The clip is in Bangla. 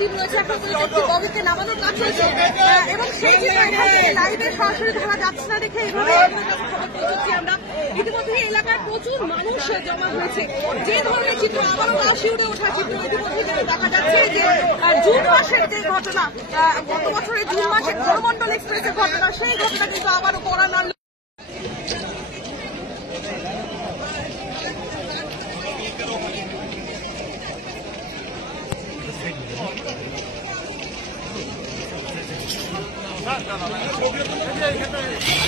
টিম রয়েছে, এখন একটি বগিতে নামানোর কাজ চলছে এবং সেই চিত্র লাইভে সরাসরি ধরা যাচ্ছে না দেখে এইভাবে খবর পৌঁছচ্ছি আমরা। ইতিমধ্যে এলাকায় প্রচুর মানুষ জমা হয়েছে। যে ধরনের চিত্র আবারও গা শিউরে ওঠা চিত্র ইতিমধ্যে যেটা দেখা যাচ্ছে যে জুন মাসের যে ঘটনা, গত বছরের জুন মাসে করমণ্ডল এক্সপ্রেসের ঘটনা, সেই ঘটনা কিন্তু আবারও কড়া নাড়ল। No, no, no.